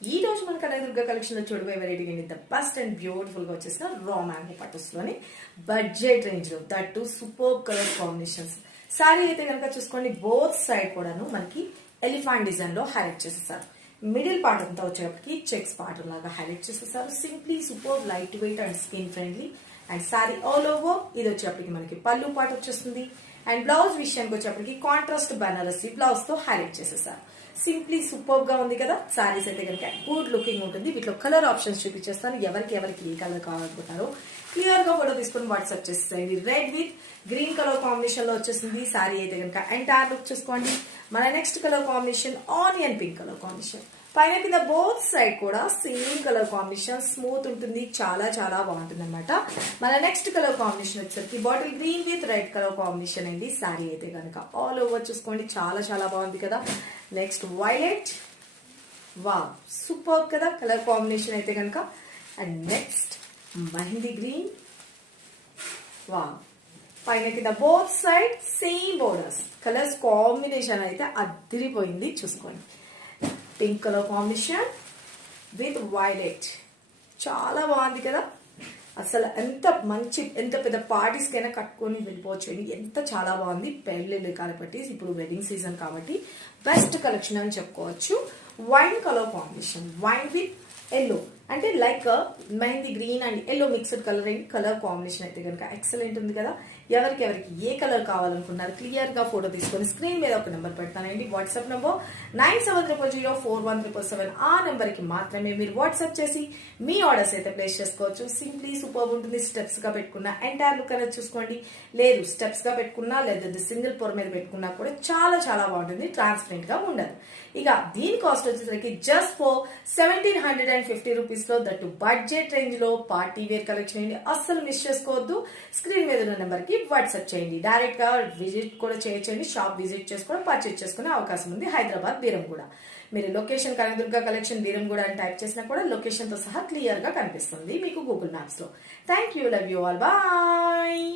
ఈ రోజు మన కనకదుర్గ కలెక్షన్ లో చూడబోయే వెరైటీ ఏంటి ద బెస్ట్ అండ్ బ్యూటిఫుల్ గా వచ్చేసిన రా మ్యాంగో పటోస్ లోని బడ్జెట్ రేంజ్ లో that to super colour combinations. Sorry అయితే కనుక చూసుకోండి, బోత్ సైడ్ కూడాను మనకి ఎలిఫెంట్ డిజైన్ లో హైలైట్ చేసేసారు. మిడిల్ పార్ట్ అంతా వచ్చేటప్పటికి చెక్స్ పార్ట్ లాగా హైలైట్ చేసేసారు. Simply super light weight and skin friendly. And sorry all over ఇది వచ్చేప్పటికి మనకి పళ్ళు పార్ట్ వచ్చేస్తుంది. అండ్ బ్లౌజ్ విషయానికి వచ్చేప్పటికి కాంట్రాస్ట్ బనారసి బ్లౌజ్ తో హైలైట్ చేసేసారు. సింప్లీ సూపర్ గా ఉంది కదా. సారీస్ అయితే కనుక గుడ్ లుకింగ్ ఉంటుంది. వీటిలో కలర్ ఆప్షన్స్ చూపించేస్తాను. ఎవరికి ఏ కలర్ కావాలనుకుంటారో క్లియర్ గా ఫోటో తీసుకుని వాట్సాప్ చేసేయండి. Red with green colour combination లో వచ్చేసింది సారీ అయితే కనుక. ఎంటైర్ లుక్ చూసుకోండి. మన next colour combination onion pink colour combination. పైన కింద బోత్ సైడ్ కూడా సేమ్ కలర్ కాంబినేషన్, స్మూత్ ఉంటుంది, చాలా చాలా బాగుంటుంది అనమాట. మన నెక్స్ట్ కలర్ కాంబినేషన్ వచ్చేసరికి bottle green with red colour combination అండి. సారీ అయితే కనుక ఆల్ ఓవర్ చూసుకోండి, చాలా చాలా బాగుంది కదా. నెక్స్ట్ వైలెట్, వా సూపర్ కదా కలర్ కాంబినేషన్ అయితే కనుక. అండ్ నెక్స్ట్ మెహందీ గ్రీన్, వా పైన కింద both side same borders. Colours combination అయితే అదిరిపోయింది చూసుకోండి. Pink colour combination with violet, చాలా బాగుంది కదా. అసలు ఎంత పెద్ద పార్టీస్ కైనా కట్టుకొని వెళ్ళిపోవచ్చు. ఎంత చాలా బాగుంది. పెళ్ళిళ్ళు కాబట్టి ఇప్పుడు వెడ్డింగ్ సీజన్ కాబట్టి బెస్ట్ కలెక్షన్ అని చెప్పుకోవచ్చు. Wine colour combination, wine with yellow అంటే like mehndi green and yellow mixed colour combination అయితే కనుక ఎక్సలెంట్ ఉంది కదా. ఎవరికి ఏ కలర్ కావాలనుకున్నారు క్లియర్ గా ఫోటో తీసుకొని స్క్రీన్ మీద ఒక నెంబర్ పెడతానండి. WhatsApp number 97004177. ఆ నెంబర్ కి మాత్రమే మీరు వాట్సాప్ చేసి మీ ఆర్డర్స్ అయితే ప్లేస్ చేసుకోవచ్చు. సింప్లీ సూపర్ ఉంటుంది. స్టెప్స్ గా పెట్టుకున్న ఎంటైర్ లుక్ అనేది చూసుకోండి. లేదు స్టెప్స్ గా పెట్టుకున్నా లేదా సింగిల్ పొర మీద పెట్టుకున్నా కూడా చాలా చాలా బాగుంటుంది. ట్రాన్స్పరెంట్ గా ఉండదు. ఇక దీని కాస్ట్ వచ్చేసరికి జస్ట్ ఫర్ 1750 రూపీస్ లో దట్టు బడ్జెట్ రేంజ్ లో పార్టీ వేర్ కలెక్షన్ అండి. అస్సలు మిస్ చేసుకోవద్దు. స్క్రీన్ మీద ఉన్న నెంబర్ కి వాట్సాప్ చేయండి. డైరెక్ట్ గా విజిట్ కూడా చేయొచ్చండి. షాప్ విజిట్ చేసుకొని పర్చేజ్ చేసుకునే అవకాశం ఉంది. హైదరాబాద్ బీరంగూడ. మీరు లొకేషన్ కనకదుర్గ కలెక్షన్ బీరంగూడ అని టైప్ చేసినా కూడా లొకేషన్ తో సహా క్లియర్ గా కనిపిస్తుంది మీకు గూగుల్ మ్యాప్స్ లో. Thank you, love you all, bye.